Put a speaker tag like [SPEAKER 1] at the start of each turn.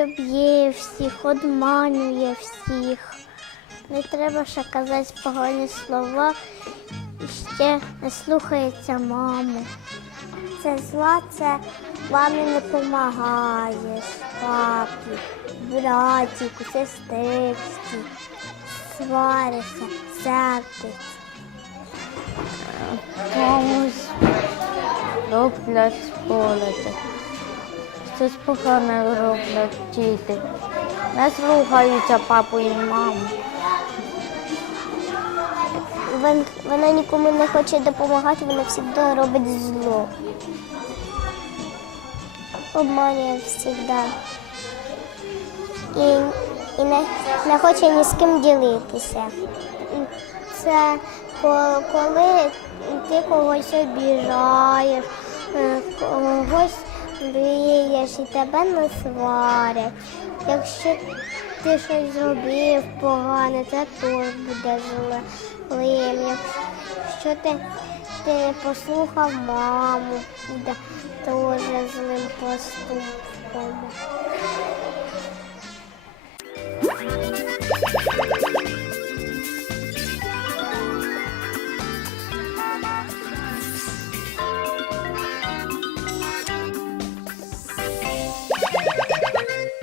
[SPEAKER 1] що б'є всіх, обманює всіх. Не треба ще казати погані слова і ще не слухається маму. Це зла, це мамі не допомагаєш, папі, братіку, сестричці, сваришся, сердиться.
[SPEAKER 2] Комусь роблять школити. Щось погане роблять діти. Не слухаються папу і маму.
[SPEAKER 1] Вон- Вона нікому не хоче допомагати, вона завжди робить зло. Обманює завжди. І, і не, не хоче ні з ким ділитися. Це ко- коли ти когось обіжаєш, е, когось і тебе не сварять. Якщо ти щось зробив погане, це теж буде злим. Якщо ти, ти не послухав маму, буде теж злим поступком.